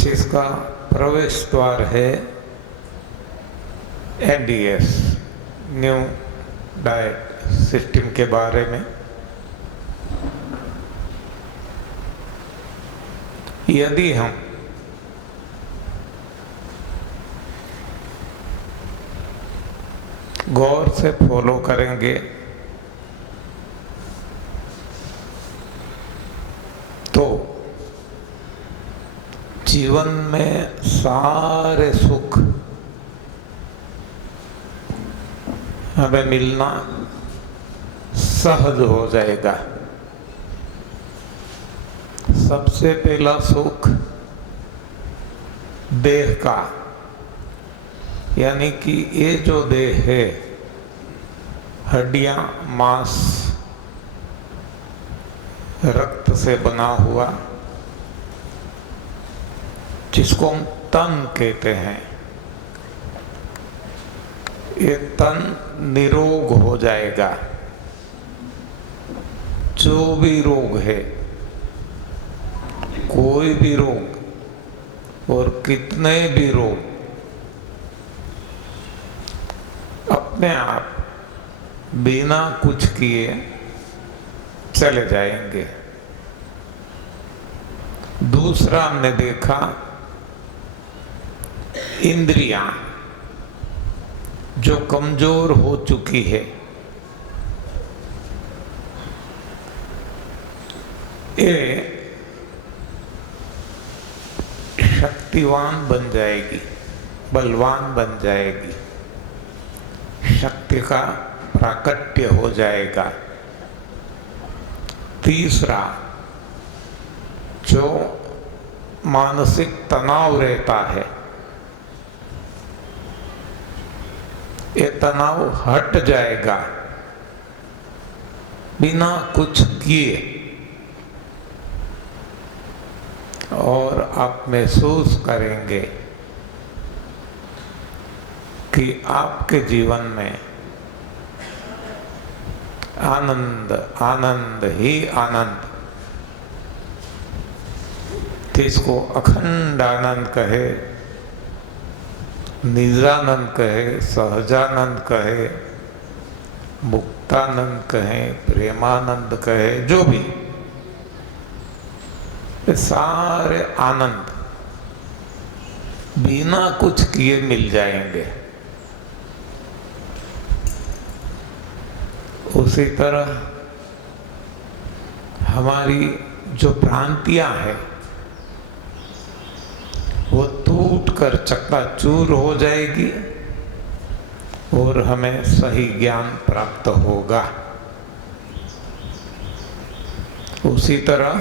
जिसका प्रवेश द्वार है एनडीएस, न्यू डाइट सिस्टम के बारे में। यदि हम गौर से फॉलो करेंगे तो जीवन में सारे सुख हमें मिलना सहज हो जाएगा। सबसे पहला सुख देह का, यानी कि ये जो देह है, हड्डियां, मांस, रक्त से बना हुआ, जिसको हम तन कहते हैं, ये तन निरोग हो जाएगा। जो भी रोग है, कोई भी रोग और कितने भी रोग अपने आप बिना कुछ किए चले जाएंगे। दूसरा हमने देखा इंद्रियां जो कमजोर हो चुकी है, ये शक्तिवान बन जाएगी, बलवान बन जाएगी, शक्ति का प्राकट्य हो जाएगा। तीसरा, जो मानसिक तनाव रहता है, ये तनाव हट जाएगा बिना कुछ किए, और आप महसूस करेंगे कि आपके जीवन में आनंद, आनंद ही आनंद, जिसको अखंड आनंद कहे, निजानंद कहे, सहजानंद कहे, मुक्तानंद कहे, प्रेमानंद कहे, जो भी, ये सारे आनंद बिना कुछ किए मिल जाएंगे। उसी तरह हमारी जो भ्रांतियां हैं वो टूट कर चकनाचूर हो जाएगी और हमें सही ज्ञान प्राप्त होगा। उसी तरह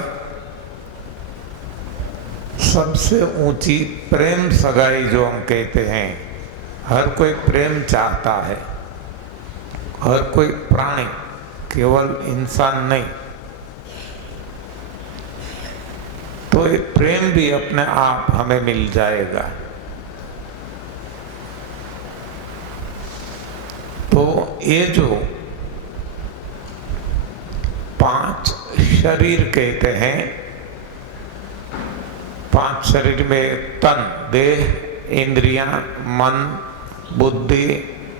सबसे ऊंची प्रेम सगाई जो हम कहते हैं, हर कोई प्रेम चाहता है, हर कोई प्राणी, केवल इंसान नहीं, तो ये प्रेम भी अपने आप हमें मिल जाएगा। तो ये जो 5 शरीर कहते हैं, 5 शरीर में तन, देह, इंद्रियां, मन, बुद्धि,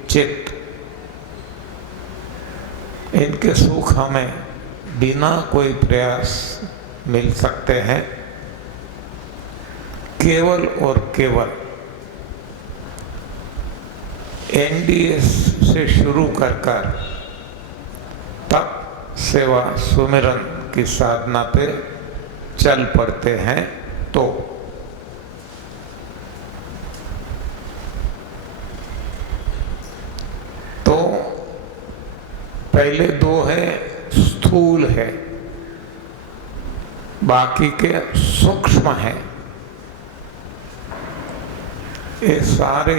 चित्त, इनके सुख हमें बिना कोई प्रयास मिल सकते हैं, केवल और केवल एनडीएस से शुरू कर तप, सेवा, सुमिरन की साधना पे चल पड़ते हैं। तो पहले 2 है स्थूल है, बाकी के सूक्ष्म है। ये सारे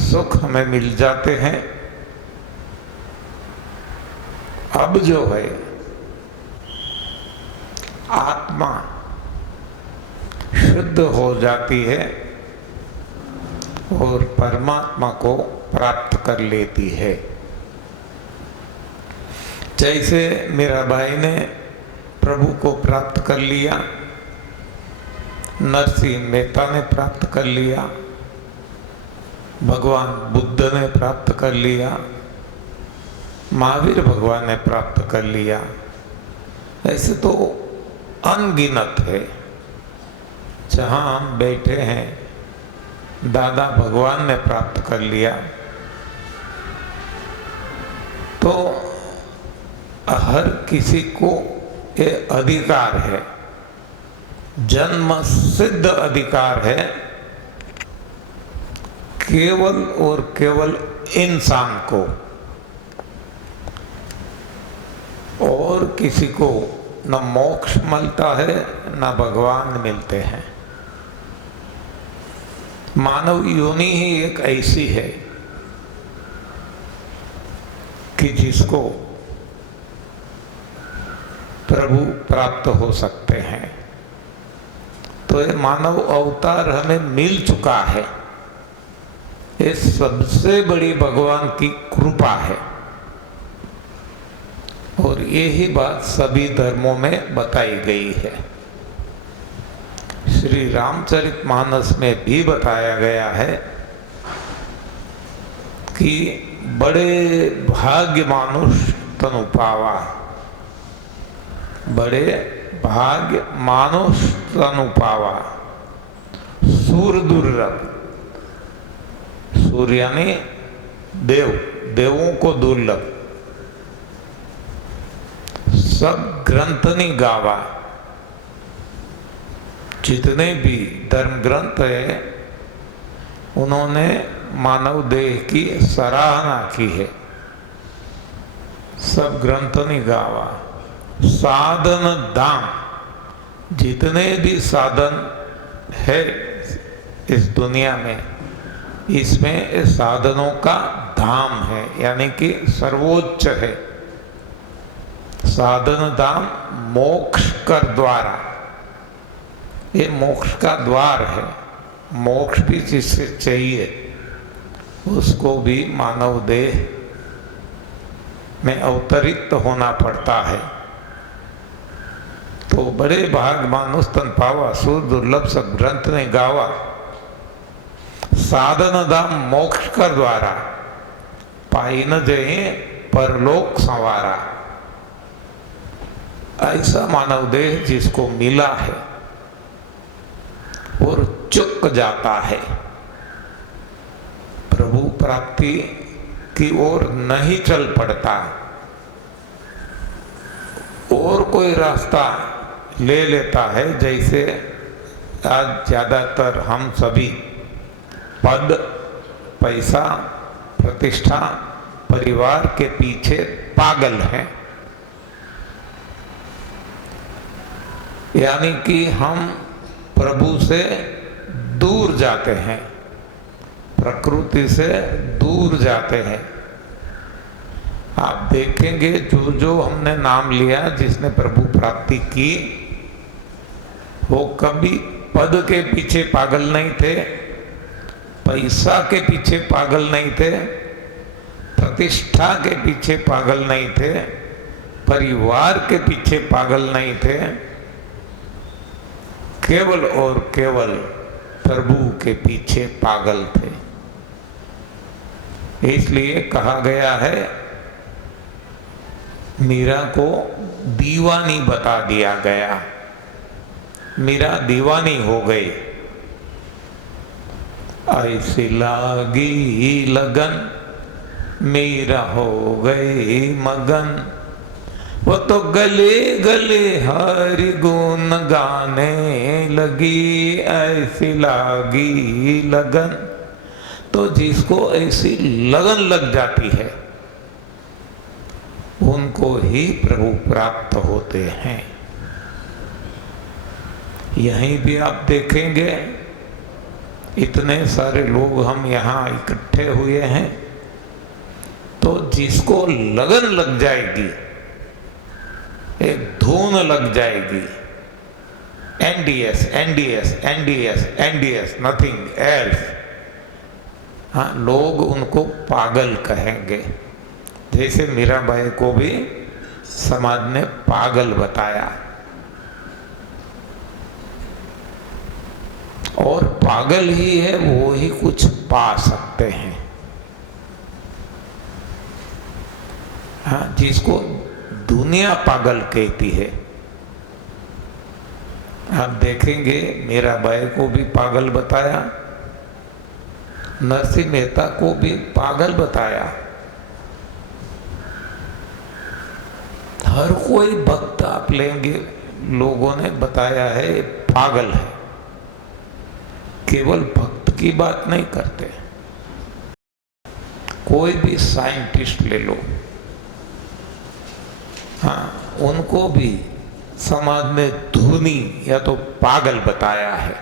सुख हमें मिल जाते हैं। अब जो है आत्मा शुद्ध हो जाती है और परमात्मा को प्राप्त कर लेती है। जैसे मेरा भाई ने प्रभु को प्राप्त कर लिया, नरसिंह मेहता ने प्राप्त कर लिया, भगवान बुद्ध ने प्राप्त कर लिया, महावीर भगवान ने प्राप्त कर लिया। ऐसे तो अनगिनत है। जहाँ हम बैठे हैं, दादा भगवान ने प्राप्त कर लिया। तो हर किसी को ये अधिकार है, जन्म सिद्ध अधिकार है, केवल और केवल इंसान को, और किसी को न मोक्ष मिलता है न भगवान मिलते हैं। मानव योनि ही एक ऐसी है कि जिसको प्रभु प्राप्त हो सकते हैं। तो ये मानव अवतार हमें मिल चुका है, ये सबसे बड़ी भगवान की कृपा है। और यही बात सभी धर्मों में बताई गई है। श्री रामचरितमानस में भी बताया गया है कि बड़े भाग्य मानुष तनु पावा, बड़े भाग्य मानुष तनु पावा, सूर दुर्लभ। सूर्य यानी देव, देवों को दुर्लभ। सब ग्रंथनी गावा, जितने भी धर्म ग्रंथ है उन्होंने मानव देह की सराहना की है। सब ग्रंथनी गावा। साधन दाम, जितने भी साधन है इस दुनिया में, इसमें साधनों का धाम है, यानी कि सर्वोच्च है। साधन धाम मोक्ष कर द्वारा, ये मोक्ष का द्वार है। मोक्ष भी जिससे चाहिए उसको भी मानव देह में अवतरित होना पड़ता है। तो बड़े भाग मानुष तन पावा, सूर दुर्लभ सब ग्रंथ ने गावा। साधन धाम मोक्ष कर द्वारा, पाई न जये परलोक संवारा। ऐसा मानव देह जिसको मिला है और चुक जाता है, प्रभु प्राप्ति की ओर नहीं चल पड़ता, और कोई रास्ता ले लेता है। जैसे आज ज्यादातर हम सभी पद, पैसा, प्रतिष्ठा, परिवार के पीछे पागल हैं। यानी कि हम प्रभु से दूर जाते हैं, प्रकृति से दूर जाते हैं। आप देखेंगे जो जो हमने नाम लिया, जिसने प्रभु प्राप्ति की, वो कभी पद के पीछे पागल नहीं थे, पैसा के पीछे पागल नहीं थे, प्रतिष्ठा के पीछे पागल नहीं थे, परिवार के पीछे पागल नहीं थे। केवल और केवल प्रभु के पीछे पागल थे। इसलिए कहा गया है, मीरा को दीवानी बता दिया गया। मीरा दीवानी हो गई। ऐसी लागी लगन, मीरा हो गई मगन। वो तो गले गले हरि गुण गाने लगी, ऐसी लागी लगन। तो जिसको ऐसी लगन लग जाती है, उनको ही प्रभु प्राप्त होते हैं। यहीं भी आप देखेंगे, इतने सारे लोग हम यहाँ इकट्ठे हुए हैं, तो जिसको लगन लग जाएगी, एक धुन लग जाएगी, NDS NDS NDS NDS, nothing else, हाँ, लोग उनको पागल कहेंगे। जैसे मीराबाई को भी समाज ने पागल बताया। और पागल ही है वो ही कुछ पा सकते हैं। हाँ, जिसको दुनिया पागल कहती है। आप देखेंगे मीराबाई को भी पागल बताया, नरसिंह मेहता को भी पागल बताया। हर कोई भक्त आप लेंगे, लोगों ने बताया है पागल है। केवल भक्त की बात नहीं करते, कोई भी साइंटिस्ट ले लो, हाँ, उनको भी समाज में धूनी या तो पागल बताया है।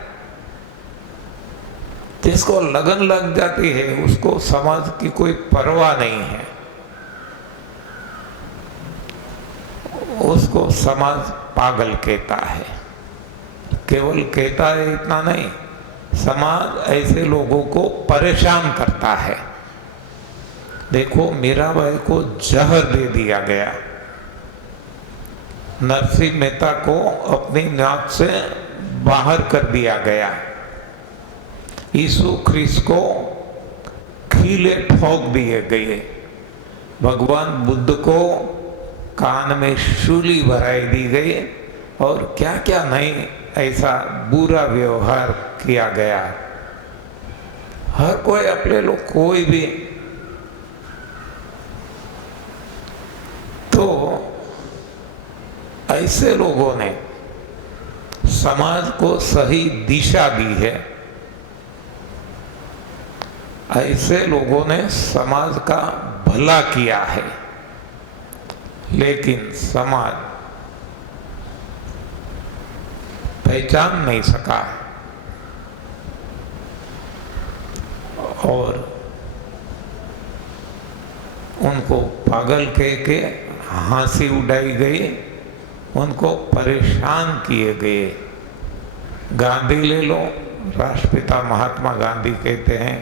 जिसको लगन लग जाती है उसको समाज की कोई परवाह नहीं है, उसको समाज पागल कहता है। केवल कहता है इतना नहीं, समाज ऐसे लोगों को परेशान करता है। देखो मीराबाई को जहर दे दिया गया, नरसिंह मेहता को अपनी नाक से बाहर कर दिया गया, यीशु ख्रिस्त को खीले ठोक दिए गए, भगवान बुद्ध को कान में शूली भराई दी गई और क्या क्या नहीं ऐसा बुरा व्यवहार किया गया। हर कोई अपने लोग, कोई भी तो ऐसे लोगों ने समाज को सही दिशा दी है, ऐसे लोगों ने समाज का भला किया है, लेकिन समाज पहचान नहीं सका और उनको पागल कह के हंसी उड़ाई गई, उनको परेशान किए गए। गांधी ले लो, राष्ट्रपिता महात्मा गांधी कहते हैं,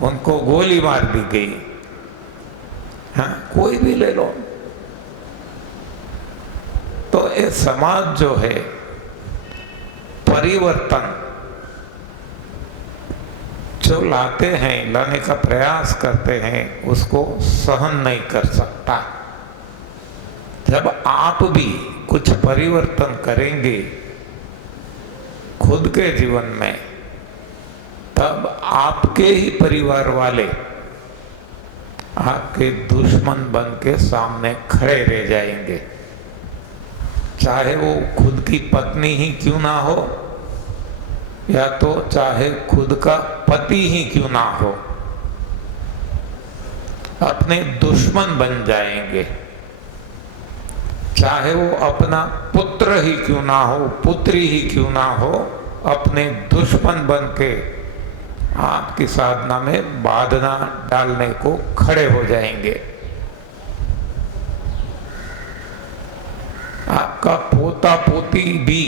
उनको गोली मार दी गई। हाँ, कोई भी ले लो। तो ये समाज जो है परिवर्तन जो लाते हैं, लाने का प्रयास करते हैं, उसको सहन नहीं कर सकता। जब आप भी कुछ परिवर्तन करेंगे खुद के जीवन में, तब आपके ही परिवार वाले आपके दुश्मन बन के सामने खड़े रह जाएंगे, चाहे वो खुद की पत्नी ही क्यों ना हो या तो चाहे खुद का पति ही क्यों ना हो, अपने दुश्मन बन जाएंगे। चाहे वो अपना पुत्र ही क्यों ना हो, पुत्री ही क्यों ना हो, अपने दुश्मन बन के आपकी साधना में बाधना डालने को खड़े हो जाएंगे। आपका पोता पोती भी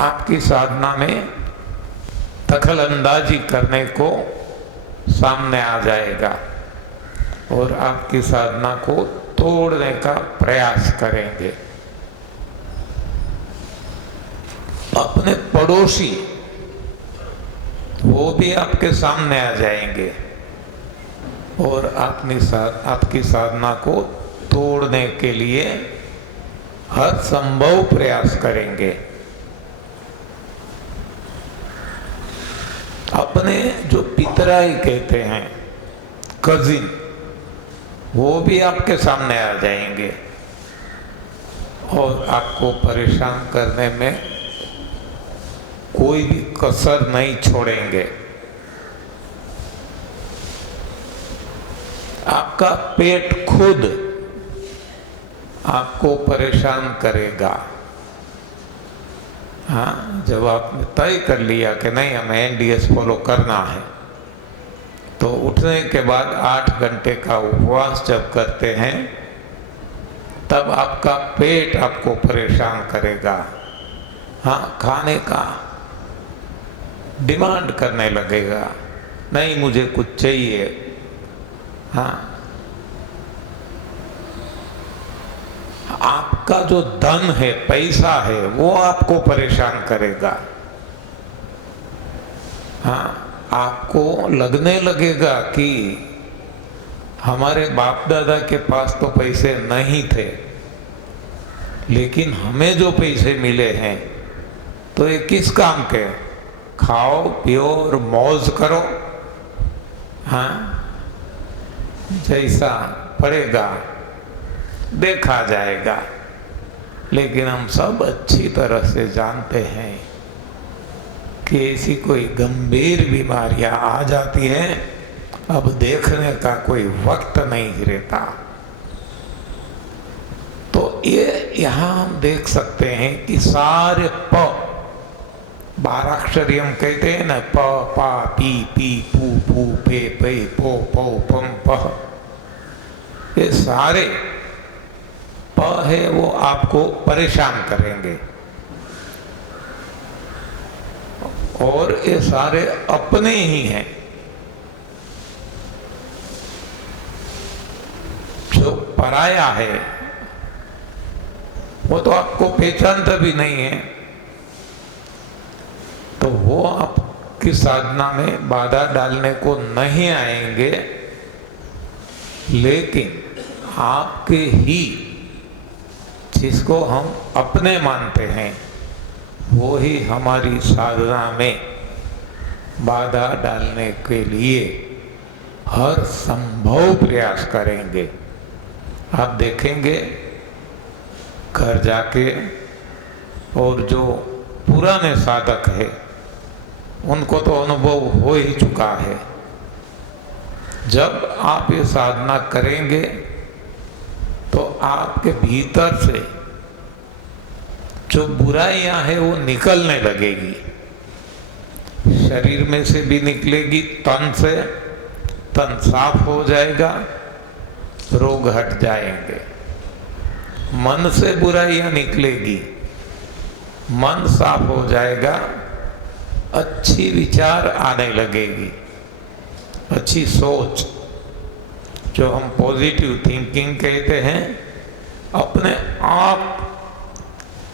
आपकी साधना में दखल अंदाजी करने को सामने आ जाएगा और आपकी साधना को तोड़ने का प्रयास करेंगे। अपने पड़ोसी वो भी आपके सामने आ जाएंगे और आपकी साधना को तोड़ने के लिए हर संभव प्रयास करेंगे। अपने जो पितराई कहते हैं, कजिन, वो भी आपके सामने आ जाएंगे और आपको परेशान करने में कोई भी कसर नहीं छोड़ेंगे। आपका पेट खुद आपको परेशान करेगा। हाँ, जब आपने तय कर लिया कि नहीं हमें एनडीएस फॉलो करना है, तो उठने के बाद 8 घंटे का उपवास जब करते हैं, तब आपका पेट आपको परेशान करेगा। हाँ, खाने का डिमांड करने लगेगा, नहीं मुझे कुछ चाहिए। हाँ, आपका जो धन है, पैसा है, वो आपको परेशान करेगा। हाँ, आपको लगने लगेगा कि हमारे बाप दादा के पास तो पैसे नहीं थे, लेकिन हमें जो पैसे मिले हैं तो ये किस काम के? खाओ पियो और मौज करो। हाँ, जैसा पड़ेगा देखा जाएगा। लेकिन हम सब अच्छी तरह से जानते हैं कि ऐसी कोई गंभीर बीमारियां आ जाती हैं, अब देखने का कोई वक्त नहीं रहता। तो ये यहाँ हम देख सकते हैं कि सारे प, 12 अक्षरी हम कहते हैं ना, प पा पी पी पू पू पे पे पो पो पम पह, ये सारे प है वो आपको परेशान करेंगे। और ये सारे अपने ही हैं। जो पराया है वो तो आपको पहचानता भी नहीं है, तो वो आपकी साधना में बाधा डालने को नहीं आएंगे। लेकिन आपके ही, जिसको हम अपने मानते हैं, वो ही हमारी साधना में बाधा डालने के लिए हर संभव प्रयास करेंगे। आप देखेंगे घर जाके, और जो पुराने साधक है उनको तो अनुभव हो ही चुका है। जब आप ये साधना करेंगे तो आपके भीतर से जो बुराइयां हैं वो निकलने लगेगी। शरीर में से भी निकलेगी, तन से, तन साफ हो जाएगा, रोग हट जाएंगे। मन से बुराइयां निकलेगी, मन साफ हो जाएगा, अच्छी विचार आने लगेगी, अच्छी सोच, जो हम पॉजिटिव थिंकिंग कहते हैं, अपने आप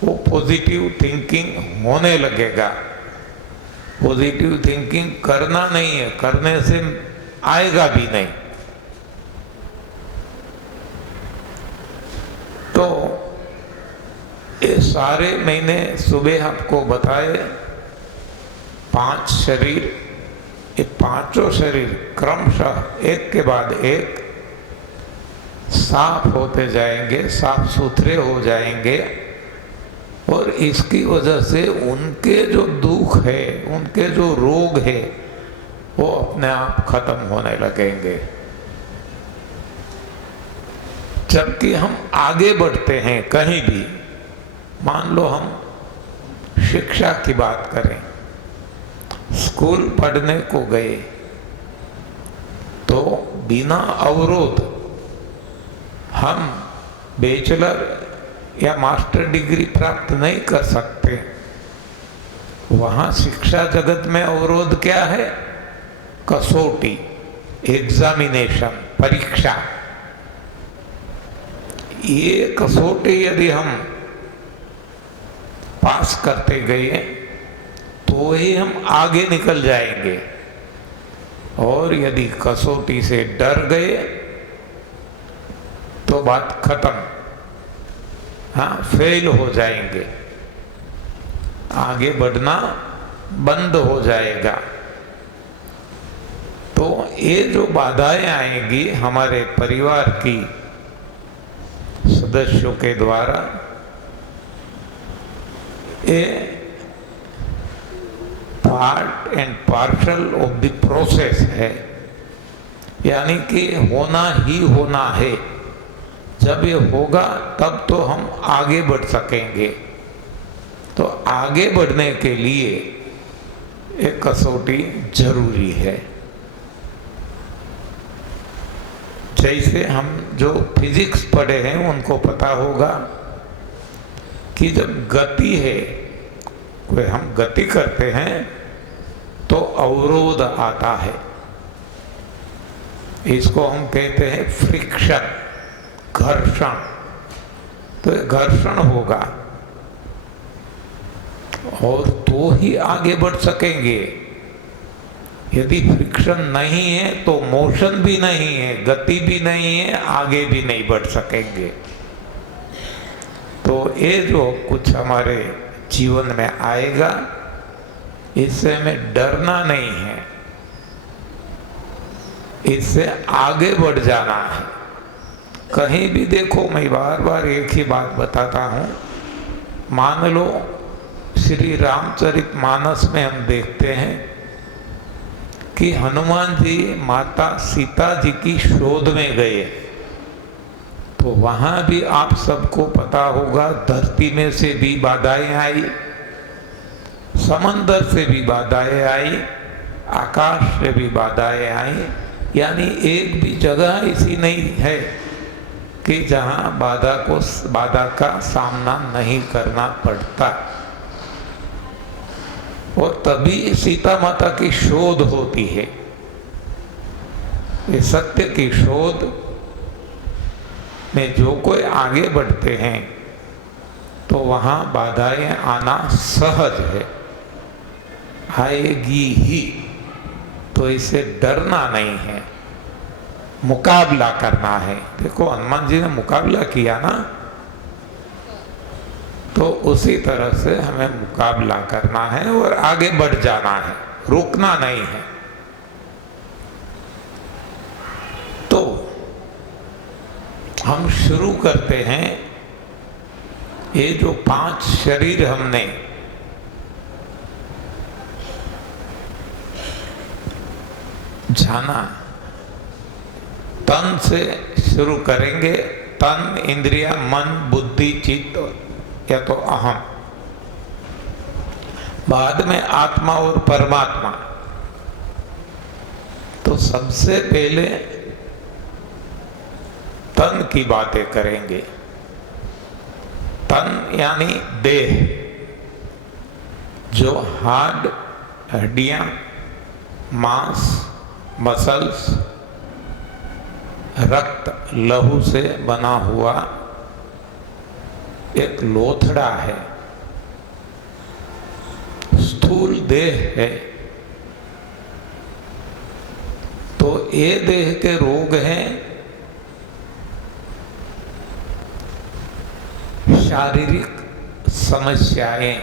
वो पॉजिटिव थिंकिंग होने लगेगा। पॉजिटिव थिंकिंग करना नहीं है, करने से आएगा भी नहीं। तो ये सारे मैंने सुबह आपको बताए 5 शरीर, ये पांचों शरीर क्रमशः एक के बाद एक साफ होते जाएंगे, साफ सुथरे हो जाएंगे। और इसकी वजह से उनके जो दुख है, उनके जो रोग है, वो अपने आप खत्म होने लगेंगे। जबकि हम आगे बढ़ते हैं कहीं भी, मान लो हम शिक्षा की बात करें, स्कूल पढ़ने को गए तो बिना अवरोध हम बैचलर या मास्टर डिग्री प्राप्त नहीं कर सकते। वहाँ शिक्षा जगत में अवरोध क्या है? कसौटी, एग्जामिनेशन, परीक्षा। ये कसौटी यदि हम पास करते गए तो ही हम आगे निकल जाएंगे, और यदि कसौटी से डर गए तो बात खत्म। हाँ, फेल हो जाएंगे, आगे बढ़ना बंद हो जाएगा। तो ये जो बाधाएं आएंगी हमारे परिवार की सदस्यों के द्वारा, ये part and partial of the process है, यानी कि होना ही होना है। जब ये होगा तब तो हम आगे बढ़ सकेंगे। तो आगे बढ़ने के लिए एक कसौटी जरूरी है। जैसे हम जो फिजिक्स पढ़े हैं उनको पता होगा कि जब गति है, कोई हम गति करते हैं तो अवरोध आता है, इसको हम कहते हैं फ्रिक्शन, घर्षण। तो ये घर्षण होगा और तो ही आगे बढ़ सकेंगे। यदि फ्रिक्शन नहीं है तो मोशन भी नहीं है, गति भी नहीं है, आगे भी नहीं बढ़ सकेंगे। तो ये जो कुछ हमारे जीवन में आएगा, इससे हमें डरना नहीं है, इससे आगे बढ़ जाना है। कहीं भी देखो, मैं बार बार एक ही बात बताता हूँ। मान लो श्री रामचरितमानस में हम देखते हैं कि हनुमान जी माता सीता जी की शोध में गए, तो वहां भी आप सबको पता होगा, धरती में से भी बाधाएं आई, समंदर से भी बाधाएं आई, आकाश से भी बाधाएं आई। यानी एक भी जगह ऐसी नहीं है कि जहां बाधा का सामना नहीं करना पड़ता। और तभी सीता माता की शोध होती है। ये सत्य की शोध में जो कोई आगे बढ़ते हैं तो वहां बाधाएं आना सहज है, आएगी ही। तो इसे डरना नहीं है, मुकाबला करना है। देखो हनुमान जी ने मुकाबला किया ना, तो उसी तरह से हमें मुकाबला करना है और आगे बढ़ जाना है, रुकना नहीं है। तो हम शुरू करते हैं। ये जो 5 शरीर हमने जाना, तन से शुरू करेंगे। तन, इंद्रिया, मन, बुद्धि, चित्त या तो अहम, बाद में आत्मा और परमात्मा। तो सबसे पहले तन की बातें करेंगे। तन यानी देह, जो हाड, हड्डियां, मांस, मसल्स, रक्त, लहू से बना हुआ एक लोथड़ा है, स्थूल देह है। तो ये देह के रोग हैं शारीरिक समस्याएं।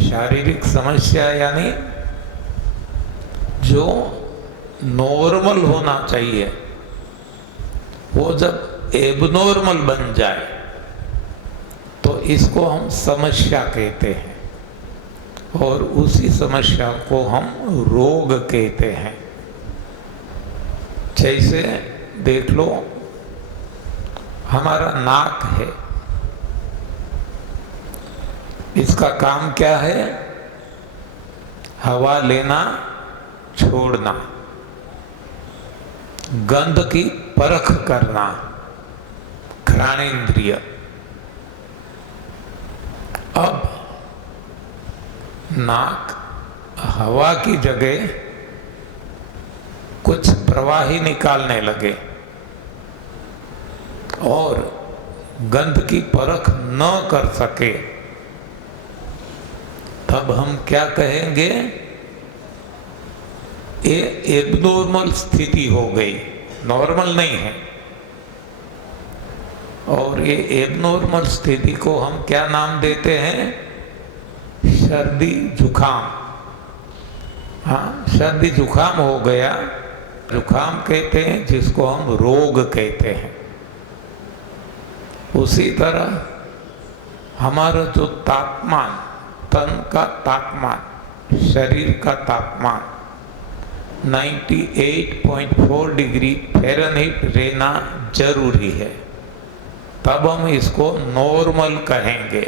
शारीरिक समस्या यानी जो नॉर्मल होना चाहिए, वो जब एबनॉर्मल बन जाए तो इसको हम समस्या कहते हैं, और उसी समस्या को हम रोग कहते हैं। जैसे देख लो, हमारा नाक है, इसका काम क्या है? हवा लेना, छोड़ना, गंध की परख करना, घ्राणेन्द्रिय। अब नाक हवा की जगह कुछ प्रवाही निकालने लगे और गंध की परख न कर सके, तब हम क्या कहेंगे? ये एबनॉर्मल स्थिति हो गई, नॉर्मल नहीं है। और ये एबनॉर्मल स्थिति को हम क्या नाम देते हैं? सर्दी जुखाम। हाँ, सर्दी जुखाम हो गया, जुखाम कहते हैं जिसको हम रोग कहते हैं। उसी तरह हमारा जो तापमान, तन का तापमान, शरीर का तापमान 98.4 डिग्री फ़ारेनहाइट रहना जरूरी है, तब हम इसको नॉर्मल कहेंगे।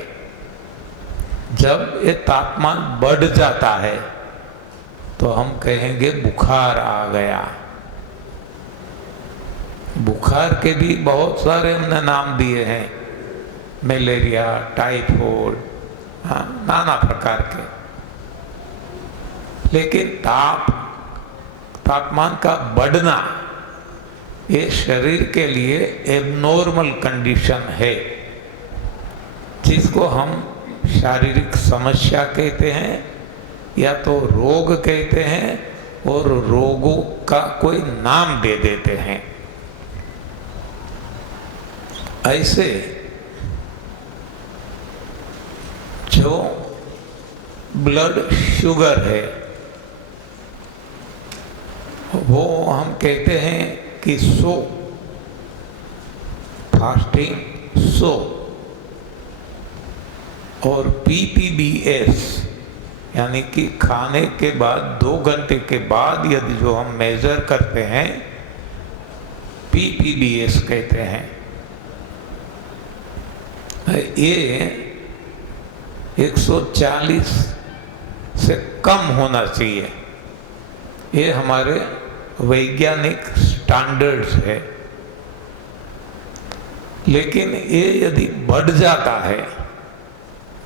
जब ये तापमान बढ़ जाता है तो हम कहेंगे बुखार आ गया। बुखार के भी बहुत सारे हमने नाम दिए हैं, मलेरिया, टाइफाइड, हाँ, नाना प्रकार के। लेकिन तापमान का बढ़ना, ये शरीर के लिए एबनॉर्मल कंडीशन है, जिसको हम शारीरिक समस्या कहते हैं या तो रोग कहते हैं, और रोगों का कोई नाम दे देते हैं। ऐसे जो ब्लड शुगर है वो हम कहते हैं कि सो फास्टिंग सो, और पीपीबीएस यानी कि खाने के बाद 2 घंटे के बाद यदि जो हम मेजर करते हैं पीपीबीएस कहते हैं। ये 140 से कम होना चाहिए, ये हमारे वैज्ञानिक स्टैंडर्ड्स है। लेकिन ये यदि बढ़ जाता है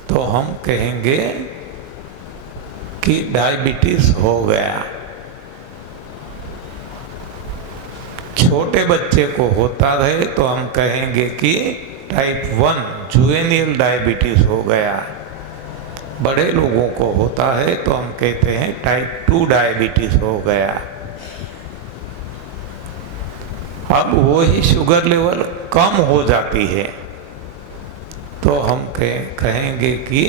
तो हम कहेंगे कि डायबिटीज हो गया। छोटे बच्चे को होता है तो हम कहेंगे कि टाइप 1 जुवेनियल डायबिटीज हो गया। बड़े लोगों को होता है तो हम कहते हैं टाइप 2 डायबिटीज हो गया। अब वही शुगर लेवल कम हो जाती है तो हम कहेंगे कि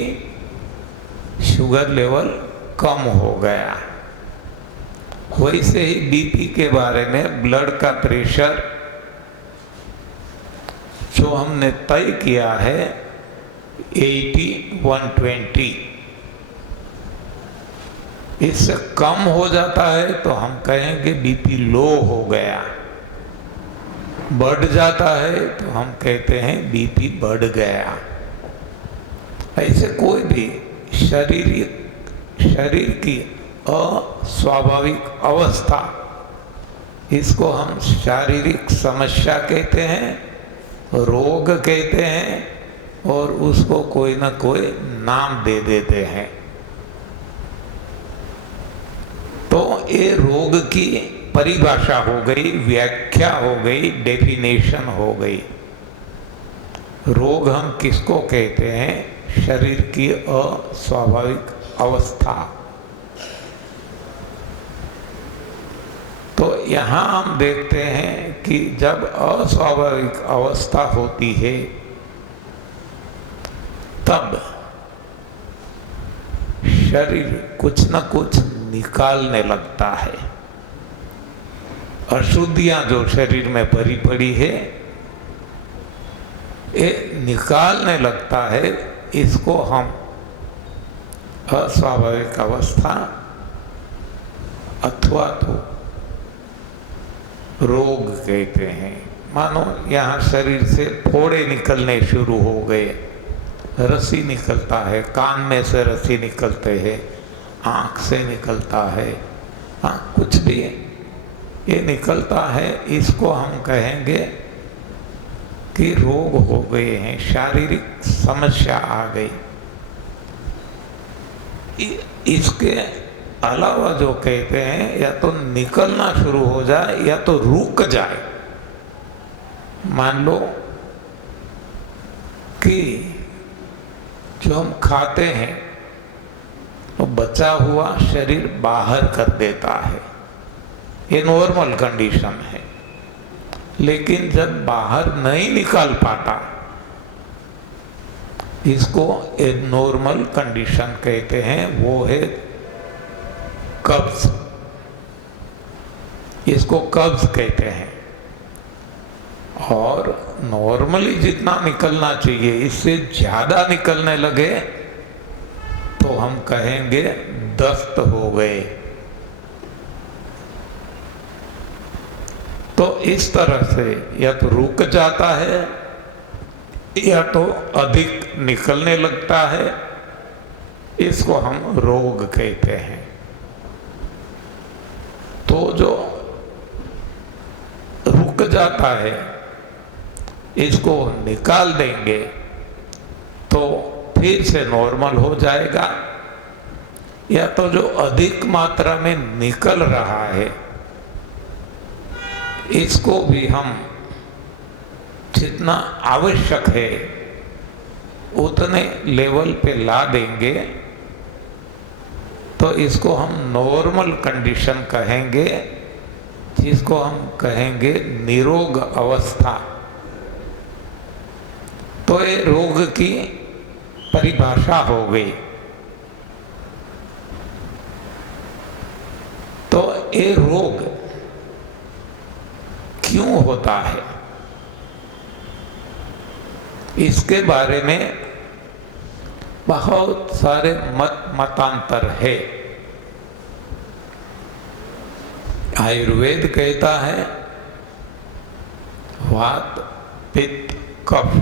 शुगर लेवल कम हो गया। वैसे ही बीपी के बारे में, ब्लड का प्रेशर जो हमने तय किया है 80/120, इससे कम हो जाता है तो हम कहेंगे बीपी लो हो गया। बढ़ जाता है तो हम कहते हैं बीपी बढ़ गया। ऐसे कोई भी शरीर की अस्वाभाविक अवस्था, इसको हम शारीरिक समस्या कहते हैं, रोग कहते हैं, और उसको कोई ना कोई नाम दे देते हैं। तो ये रोग की परिभाषा हो गई, व्याख्या हो गई, डेफिनेशन हो गई। रोग हम किसको कहते हैं? शरीर की अस्वाभाविक अवस्था। तो यहाँ हम देखते हैं कि जब अस्वाभाविक अवस्था होती है तब शरीर कुछ न कुछ निकालने लगता है। अशुद्धियां जो शरीर में भरी पड़ी है ये निकालने लगता है। इसको हम अस्वाभाविक अवस्था अथवा तो रोग कहते हैं। मानो यहाँ शरीर से फोड़े निकलने शुरू हो गए, रस्सी निकलता है, कान में से रस्सी निकलते हैं, आँख से निकलता है, कुछ भी ये निकलता है, इसको हम कहेंगे कि रोग हो गए हैं, शारीरिक समस्या आ गई। इसके अलावा जो कहते हैं या तो निकलना शुरू हो जाए या तो रुक जाए। मान लो कि जो हम खाते हैं तो बचा हुआ शरीर बाहर कर देता है, ये नॉर्मल कंडीशन है। लेकिन जब बाहर नहीं निकाल पाता, इसको एबनॉर्मल कंडीशन कहते हैं, वो है कब्ज। इसको कब्ज कहते हैं। और नॉर्मली जितना निकलना चाहिए इससे ज्यादा निकलने लगे तो हम कहेंगे दस्त हो गए। तो इस तरह से या तो रुक जाता है या तो अधिक निकलने लगता है, इसको हम रोग कहते हैं। तो जो रुक जाता है इसको निकाल देंगे तो फिर से नॉर्मल हो जाएगा, या तो जो अधिक मात्रा में निकल रहा है इसको भी हम जितना आवश्यक है उतने लेवल पे ला देंगे तो इसको हम नॉर्मल कंडीशन कहेंगे, जिसको हम कहेंगे निरोग अवस्था। तो ये रोग की परिभाषा हो गई। तो ये रोग क्यों होता है, इसके बारे में बहुत सारे मतांतर है। आयुर्वेद कहता है वात पित्त कफ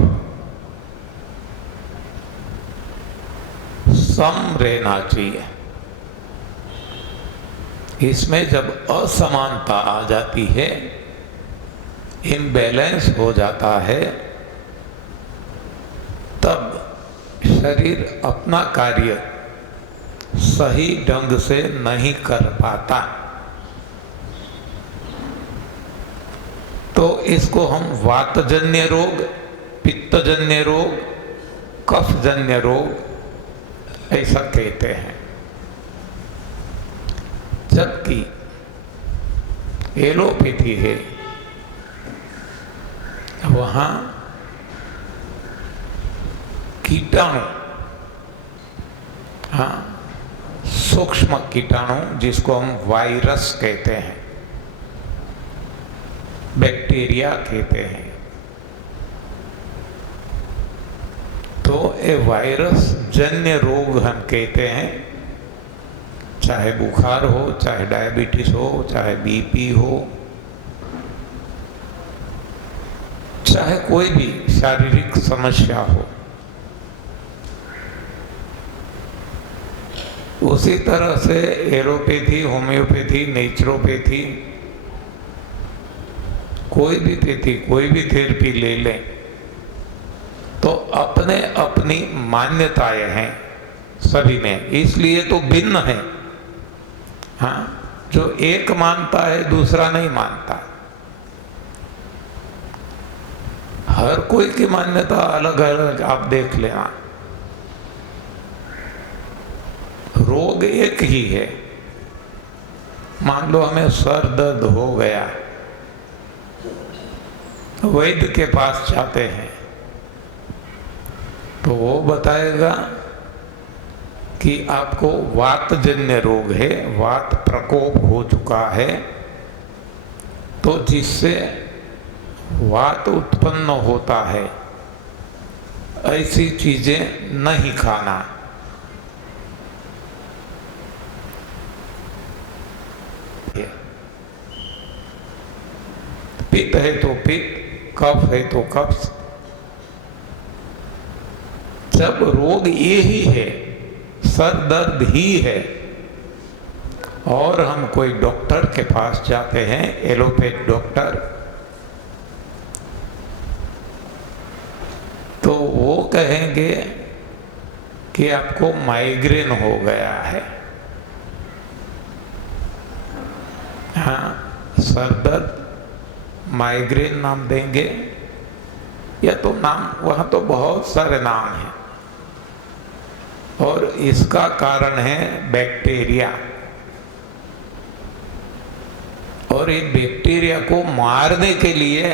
सम रहना चाहिए। इसमें जब असमानता आ जाती है, इम्बैलेंस हो जाता है, तब शरीर अपना कार्य सही ढंग से नहीं कर पाता। तो इसको हम वातजन्य रोग, पित्तजन्य रोग, कफजन्य रोग ऐसा कहते हैं। जबकि एलोपैथी है, वहाँ कीटाणु, हाँ, सूक्ष्म कीटाणु जिसको हम वायरस कहते हैं, बैक्टीरिया कहते हैं, तो ये वायरस जन्य रोग हम कहते हैं। चाहे बुखार हो, चाहे डायबिटीज हो, चाहे बीपी हो, चाहे कोई भी शारीरिक समस्या हो, उसी तरह से एलोपैथी, होम्योपैथी, नेचुरोपैथी, कोई भी पैथी, कोई भी थेरेपी ले लें तो अपने अपनी मान्यताएं हैं सभी में, इसलिए तो भिन्न है। हाँ, जो एक मानता है दूसरा नहीं मानता। हर कोई की मान्यता अलग अलग, आप देख लेना। रोग एक ही है। मान लो हमें सर दर्द हो गया, वैद्य के पास जाते हैं तो वो बताएगा कि आपको वातजन्य रोग है, वात प्रकोप हो चुका है, तो जिससे वात उत्पन्न होता है, ऐसी चीजें नहीं खाना। पित्त है तो पित्त, कफ है तो कफ। जब रोग ये ही है, सर दर्द ही है, और हम कोई डॉक्टर के पास जाते हैं, एलोपैथ डॉक्टर, तो वो कहेंगे कि आपको माइग्रेन हो गया है। हाँ, सर दर्द माइग्रेन नाम देंगे, या तो नाम, वहाँ तो बहुत सारे नाम हैं, और इसका कारण है बैक्टीरिया। और ये बैक्टीरिया को मारने के लिए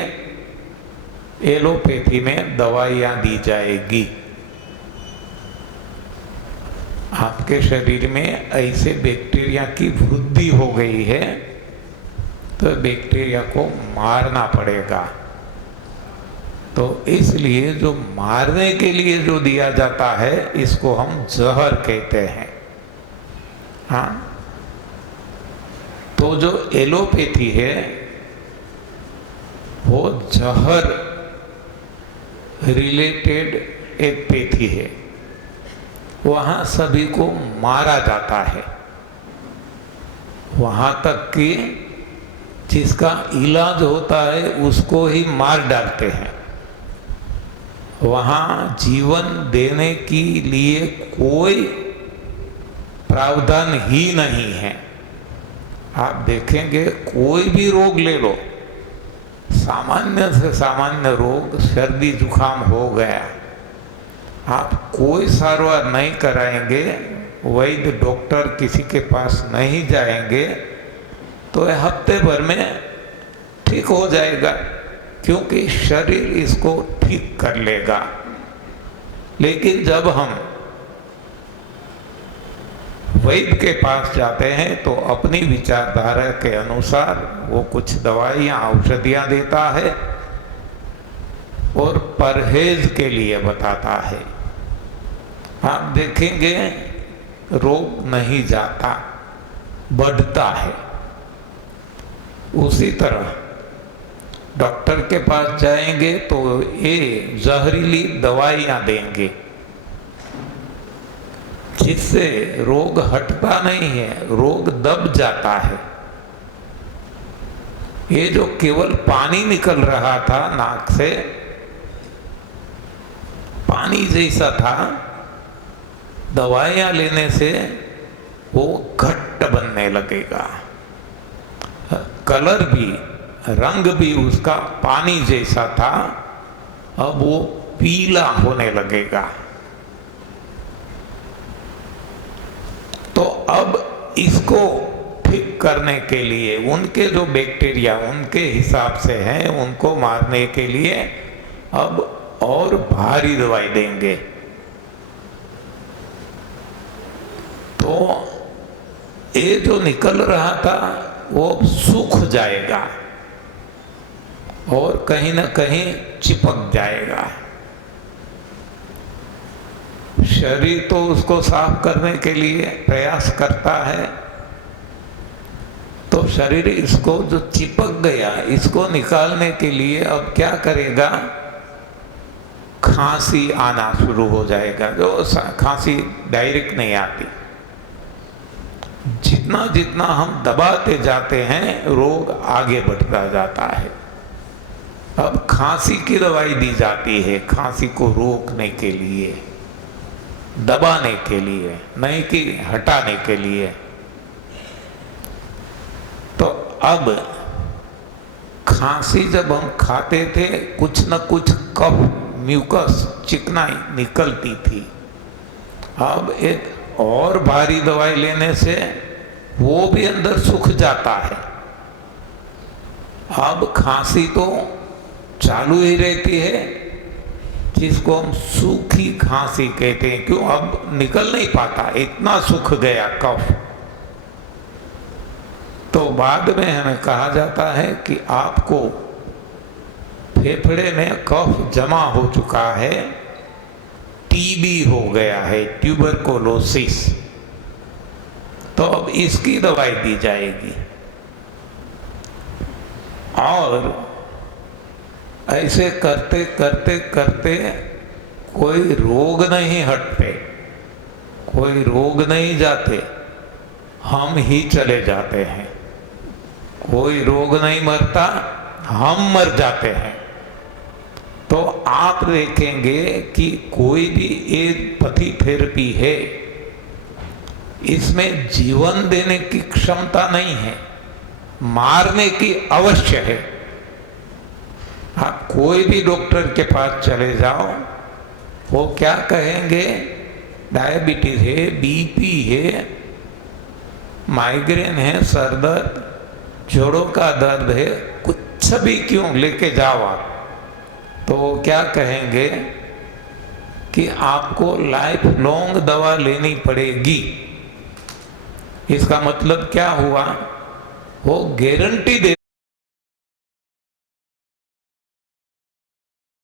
एलोपैथी में दवाइयाँ दी जाएगी। आपके शरीर में ऐसे बैक्टीरिया की वृद्धि हो गई है तो बैक्टीरिया को मारना पड़ेगा। तो इसलिए जो मारने के लिए जो दिया जाता है, इसको हम जहर कहते हैं। हाँ, तो जो एलोपैथी है वो जहर रिलेटेड एक पैथी है। वहाँ सभी को मारा जाता है, वहाँ तक कि जिसका इलाज होता है उसको ही मार डालते हैं। वहाँ जीवन देने के लिए कोई प्रावधान ही नहीं है। आप देखेंगे कोई भी रोग ले लो, सामान्य से सामान्य रोग सर्दी जुकाम हो गया, आप कोई सारवार नहीं कराएंगे, वैद्य डॉक्टर किसी के पास नहीं जाएंगे, तो यह हफ्ते भर में ठीक हो जाएगा, क्योंकि शरीर इसको ठीक कर लेगा। लेकिन जब हम वैद्य के पास जाते हैं तो अपनी विचारधारा के अनुसार वो कुछ दवाइयाँ औषधियाँ देता है और परहेज के लिए बताता है। आप देखेंगे रोग नहीं जाता, बढ़ता है। उसी तरह डॉक्टर के पास जाएंगे तो ये जहरीली दवाइयाँ देंगे जिससे रोग हटता नहीं है, रोग दब जाता है। ये जो केवल पानी निकल रहा था नाक से, पानी जैसा था, दवाइयाँ लेने से वो घट्ट बनने लगेगा, कलर भी, रंग भी उसका पानी जैसा था, अब वो पीला होने लगेगा। तो अब इसको ठीक करने के लिए उनके जो बैक्टीरिया उनके हिसाब से हैं, उनको मारने के लिए अब और भारी दवाई देंगे। तो ये जो निकल रहा था वो सूख जाएगा और कहीं ना कहीं चिपक जाएगा। शरीर तो उसको साफ करने के लिए प्रयास करता है, तो शरीर इसको जो चिपक गया इसको निकालने के लिए अब क्या करेगा, खांसी आना शुरू हो जाएगा। जो खांसी डायरेक्ट नहीं आती, जितना जितना हम दबाते जाते हैं रोग आगे बढ़ता जाता है। अब खांसी की दवाई दी जाती है, खांसी को रोकने के लिए, दबाने के लिए, नहीं कि हटाने के लिए। तो अब खांसी जब हम खाते थे कुछ न कुछ कफ, म्यूकस, चिकनाई निकलती थी। अब एक और भारी दवाई लेने से वो भी अंदर सूख जाता है। अब खांसी तो चालू ही रहती है, जिसको हम सूखी खांसी कहते हैं। क्यों, अब निकल नहीं पाता, इतना सूख गया कफ। तो बाद में हमें कहा जाता है कि आपको फेफड़े में कफ जमा हो चुका है, टीबी हो गया है, ट्यूबरकुलोसिस। तो अब इसकी दवाई दी जाएगी। और ऐसे करते करते करते कोई रोग नहीं हटते, कोई रोग नहीं जाते, हम ही चले जाते हैं। कोई रोग नहीं मरता, हम मर जाते हैं। तो आप देखेंगे कि कोई भी एक पथी थेरेपी है, इसमें जीवन देने की क्षमता नहीं है, मारने की अवश्य है। आप कोई भी डॉक्टर के पास चले जाओ, वो क्या कहेंगे, डायबिटीज है, बीपी है, माइग्रेन है, सर दर्द, जोड़ों का दर्द है, कुछ भी क्यों लेके जाओ आप, तो वो क्या कहेंगे कि आपको लाइफ लॉन्ग दवा लेनी पड़ेगी। इसका मतलब क्या हुआ, वो गारंटी दे